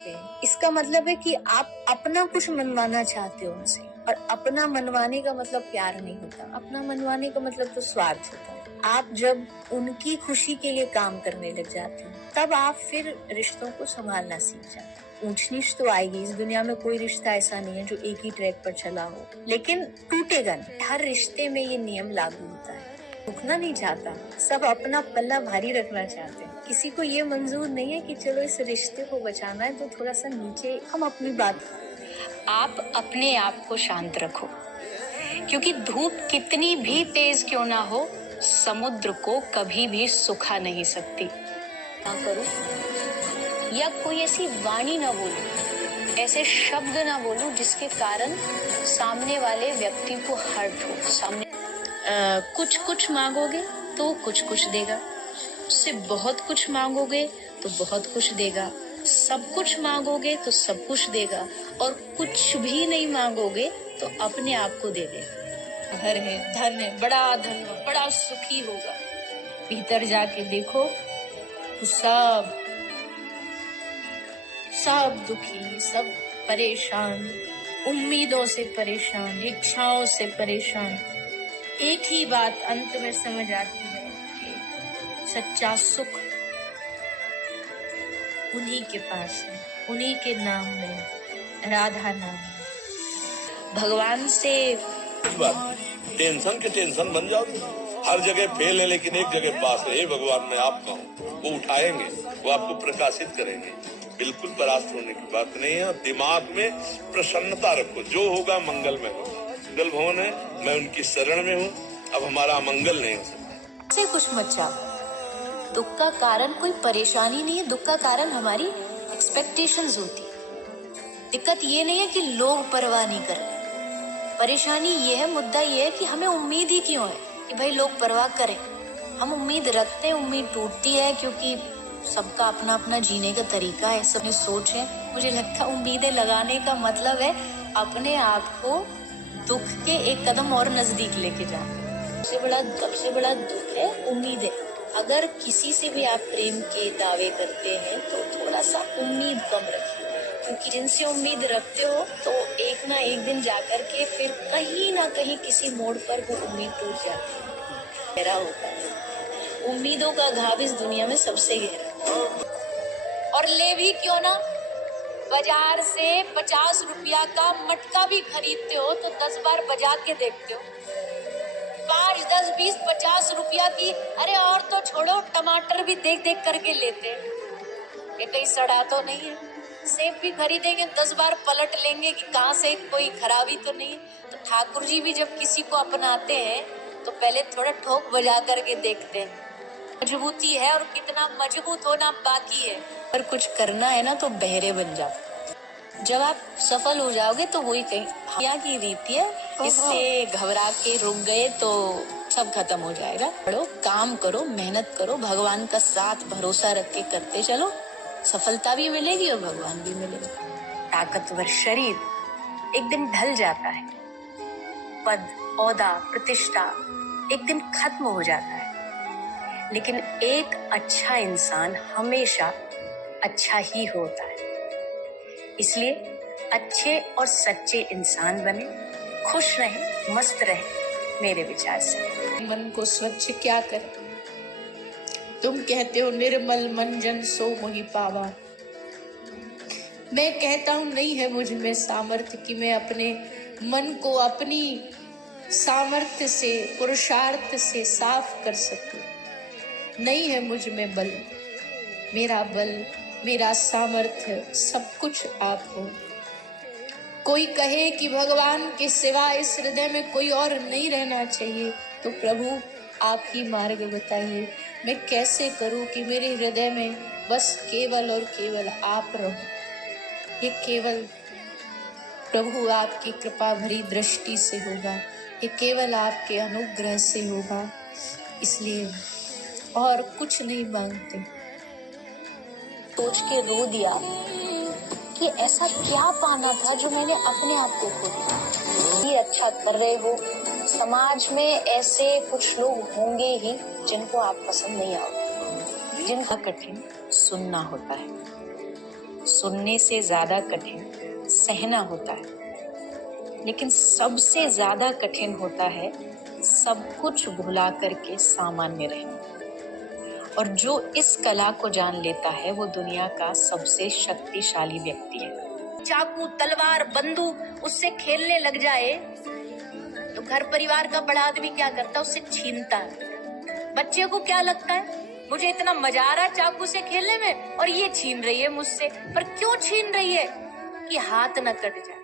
इसका मतलब है कि आप अपना कुछ मनवाना चाहते हो उनसे, और अपना मनवाने का मतलब प्यार नहीं होता। अपना मनवाने का मतलब तो स्वार्थ होता है। आप जब उनकी खुशी के लिए काम करने लग जाते हो, तब आप फिर रिश्तों को संभालना सीख जाते हो। ऊंच नीच तो आएगी, इस दुनिया में कोई रिश्ता ऐसा नहीं है जो एक ही ट्रैक पर चला हो, लेकिन टूटेगा नहीं। हर रिश्ते में ये नियम लागू होता है। रुकना नहीं चाहता, सब अपना पल्ला भारी रखना चाहते हैं। किसी को ये मंजूर नहीं है कि चलो इस रिश्ते को बचाना है तो थोड़ा सा नीचे हम अपनी बात। आप अपने आप को शांत रखो, क्योंकि धूप कितनी भी तेज क्यों ना हो, समुद्र को कभी भी सुखा नहीं सकती। ना करूं या कोई ऐसी वाणी ना बोलूं, ऐसे शब्द ना बोलूं जिसके कारण सामने वाले व्यक्ति को हर्ट हो। सामने कुछ कुछ मांगोगे तो कुछ कुछ देगा, उससे बहुत कुछ मांगोगे तो बहुत कुछ देगा, सब कुछ मांगोगे तो सब कुछ देगा, और कुछ भी नहीं मांगोगे तो अपने आप को दे देगा। घर है, धन है, बड़ा धन, बड़ा सुखी होगा। भीतर जाके देखो तो सब दुखी, सब परेशान, उम्मीदों से परेशान, इच्छाओं से परेशान। एक ही बात अंत में समझ आती है कि सच्चा सुख उन्हीं के पास है, उन्हीं के नाम में, राधा नाम में। भगवान से टेंशन के टेंशन बन जाओ। हर जगह फेल है लेकिन एक जगह पास है। भगवान मैं आपका हूँ, वो उठाएंगे, वो आपको प्रकाशित करेंगे। बिल्कुल परास्त होने की बात नहीं है। दिमाग में प्रसन्नता रखो, जो होगा मंगल में होगा। मंगल भवन है, मैं उनकी शरण में हूँ, अब हमारा अमंगल नहीं हो सकता। से कुछ मत चाहो। दुख का कारण कोई परेशानी नहीं है, दुख का कारण हमारी एक्सपेक्टेशंस होती है। दिक्कत ये नहीं है कि लोग परवाह नहीं कर रहे, परेशानी ये है, मुद्दा ये है कि हमें उम्मीद ही क्यों है कि भाई लोग परवाह करें। हम उम्मीद रखते हैं, उम्मीद टूटती है, क्योंकि सबका अपना अपना जीने का तरीका है, सबने सोच है। मुझे लगता है उम्मीदें लगाने का मतलब है अपने आप को दुख के एक कदम और नजदीक लेके जाना। सबसे बड़ा दुख है उम्मीदें। अगर किसी से भी आप प्रेम के दावे करते हैं तो थोड़ा सा उम्मीद कम रखिए, क्योंकि जिनसे उम्मीद रखते हो तो एक ना एक दिन जाकर के फिर कहीं ना कहीं किसी मोड़ पर वो उम्मीद टूट जाती है। गहरा होता है उम्मीदों का घाव, इस दुनिया में सबसे गहरा। और ले भी क्यों ना, बाजार से 50 रुपया का मटका भी खरीदते हो तो 10 बार बजा के देखते हो। 5, 10, 20, 50 रुपया की, अरे और तो छोड़ो, टमाटर भी देख देख करके लेते हैं, ये कहीं सड़ा तो नहीं है। सेब भी खरीदेंगे 10 बार पलट लेंगे कि कहाँ से कोई खराबी तो नहीं है। तो ठाकुर जी भी जब किसी को अपनाते हैं तो पहले थोड़ा ठोक बजा करके देखते हैं मजबूती है और कितना मजबूत होना बाकी है। पर कुछ करना है ना तो बहरे बन जाओ। जब आप सफल हो जाओगे तो वही कहीं यहाँ की रीति है, इससे घबरा के रुक गए तो सब खत्म हो जाएगा। पढ़ो, काम करो, मेहनत करो, भगवान का साथ भरोसा रख के करते चलो, सफलता भी मिलेगी और भगवान भी मिलेगा। ताकतवर शरीर एक दिन ढल जाता है, पद, ओहदा, प्रतिष्ठा एक दिन खत्म हो जाता है, लेकिन एक अच्छा इंसान हमेशा अच्छा ही होता है। इसलिए अच्छे और सच्चे इंसान बने, खुश रहे, मस्त रहे, मेरे विचार से। मन को स्वच्छ क्या करे, तुम कहते हो निर्मल मन जन सो मोहि पावा। मैं कहता हूं नहीं है मुझ में सामर्थ्य कि मैं अपने मन को अपनी सामर्थ्य से, पुरुषार्थ से साफ कर सकूं। नहीं है मुझ में बल, मेरा सामर्थ्य सब कुछ आप हो। कोई कहे कि भगवान के सिवा इस हृदय में कोई और नहीं रहना चाहिए, तो प्रभु आप ही मार्ग बताइए। मैं कैसे करूं कि मेरे हृदय में बस केवल और केवल आप रहो। ये केवल प्रभु आपकी कृपा भरी दृष्टि से होगा, ये केवल आपके अनुग्रह से होगा। इसलिए और कुछ नहीं मांगते। सोच के रो दिया कि ऐसा क्या पाना था जो मैंने अपने आप को खो दिया। ये अच्छा कर रहे हो, समाज में ऐसे कुछ लोग होंगे ही जिनको आप पसंद नहीं आओगे, जिनका कठिन सुनना होता है। सुनने से ज्यादा कठिन सहना होता है, लेकिन सबसे ज्यादा कठिन होता है सब कुछ भुला करके सामान्य रहना। और जो इस कला को जान लेता है वो दुनिया का सबसे शक्तिशाली व्यक्ति है। चाकू, तलवार, बंदूक उससे खेलने लग जाए तो घर परिवार का बड़ा आदमी क्या करता है? उससे छीनता है। बच्चे को क्या लगता है? मुझे इतना मजा आ रहा है चाकू से खेलने में और ये छीन रही है मुझसे। पर क्यों छीन रही है? कि हाथ न कट जाए।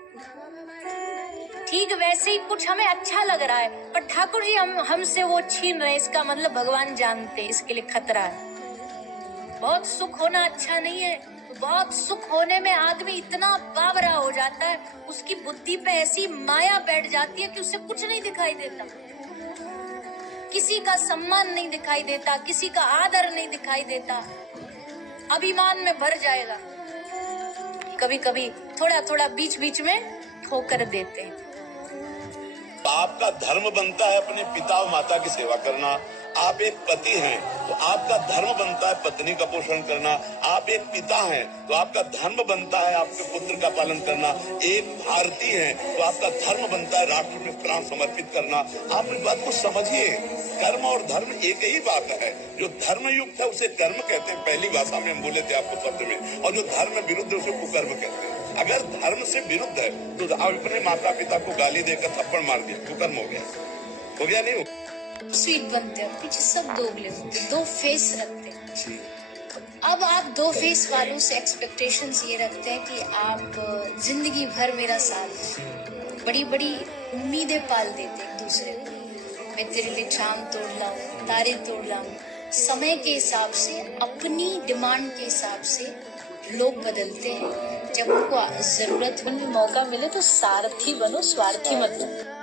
ठीक वैसे ही कुछ हमें अच्छा लग रहा है, पर ठाकुर जी हमसे वो छीन रहे हैं, इसका मतलब भगवान जानते हैं इसके लिए खतरा है। बहुत सुख होना अच्छा नहीं है। बहुत सुख होने में आदमी इतना बावरा हो जाता है, उसकी बुद्धि पे ऐसी माया बैठ जाती है कि उसे कुछ नहीं दिखाई देता, किसी का सम्मान नहीं दिखाई देता, किसी का आदर नहीं दिखाई देता, अभिमान में भर जाएगा। कभी कभी थोड़ा थोड़ा बीच बीच में ठोकर देते हैं। आपका धर्म बनता है अपने पिता और माता की सेवा करना। आप एक पति हैं तो आपका धर्म बनता है पत्नी का पोषण करना। आप एक पिता हैं तो आपका धर्म बनता है आपके पुत्र का पालन करना। एक भारतीय हैं तो आपका धर्म बनता है राष्ट्र में प्राण समर्पित करना। आप इस बात को समझिए, कर्म और धर्म एक ही बात है। जो धर्म युक्त है उसे कर्म कहते हैं, पहली भाषा में हम बोले थे आपको शब्द में, और जो धर्म विरुद्ध है उसे कुकर्म कहते हैं। अगर धर्म से विरुद्ध है तो आप अपने माता पिता को गाली देकर थप्पड़ मार दिया, कुकर्म हो गया नहीं? स्वीट बनते हैं, पीछे सब दोगले होते, दो फेस रखते हैं। अब आप दो फेस वालों से एक्सपेक्टेशंस ये रखते हैं कि आप जिंदगी भर मेरा साथ दें, बड़ी बड़ी उम्मीदें पाल देते एक दूसरे को। मैं तेरे लिए चांद तोड़ लाऊं, तारे तोड़ लाऊं। समय के हिसाब से, अपनी डिमांड के हिसाब से लोग बदलते हैं। जब उनको जरूरत में मौका मिले तो सारथी बनो, स्वार्थी मत बनो।